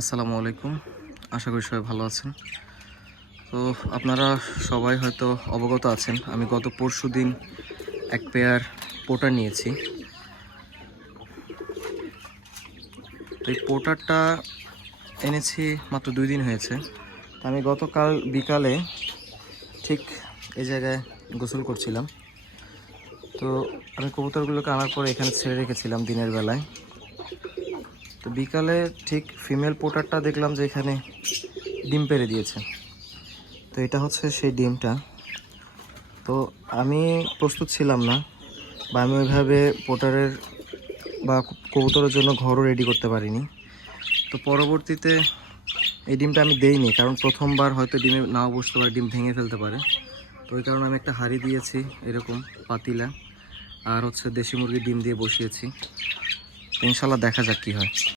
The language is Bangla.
আসসালামু আলাইকুম। আশা করি সবাই ভালো আছেন। তো আপনারা সবাই হয়তো অবগত আছেন, আমি গত পরশুদিন এক পেয়ার পোটার নিয়েছি। তো এই পোটারটা এনেছি মাত্র 2 দিন হয়েছে। তো আমি গতকাল বিকালে ঠিক এই জায়গায় গোসল করছিলাম। তো আমি কবুতরগুলোকে আনার পরে এখানে ছেড়ে রেখেছিলাম দিনের বেলায়। তো বিকালে ঠিক ফিমেল পোটারটা দেখলাম যে এখানে ডিম পেড়ে দিয়েছে। তো এটা হচ্ছে সেই ডিমটা। তো আমি প্রস্তুত ছিলাম না, বা আমি ওইভাবে পোটারের বা কবুতরের জন্য ঘরও রেডি করতে পারিনি। তো পরবর্তীতে এই ডিমটা আমি দেইনি, কারণ প্রথমবার হয়তো ডিমে নাও বসতে পারে, ডিম ভেঙে ফেলতে পারে। তো ওই কারণে আমি একটা হাঁড়ি দিয়েছি এরকম পাতিলা, আর হচ্ছে দেশি মুরগির ডিম দিয়ে বসিয়েছি। তো ইনশাল্লাহ দেখা যাক কী হয়।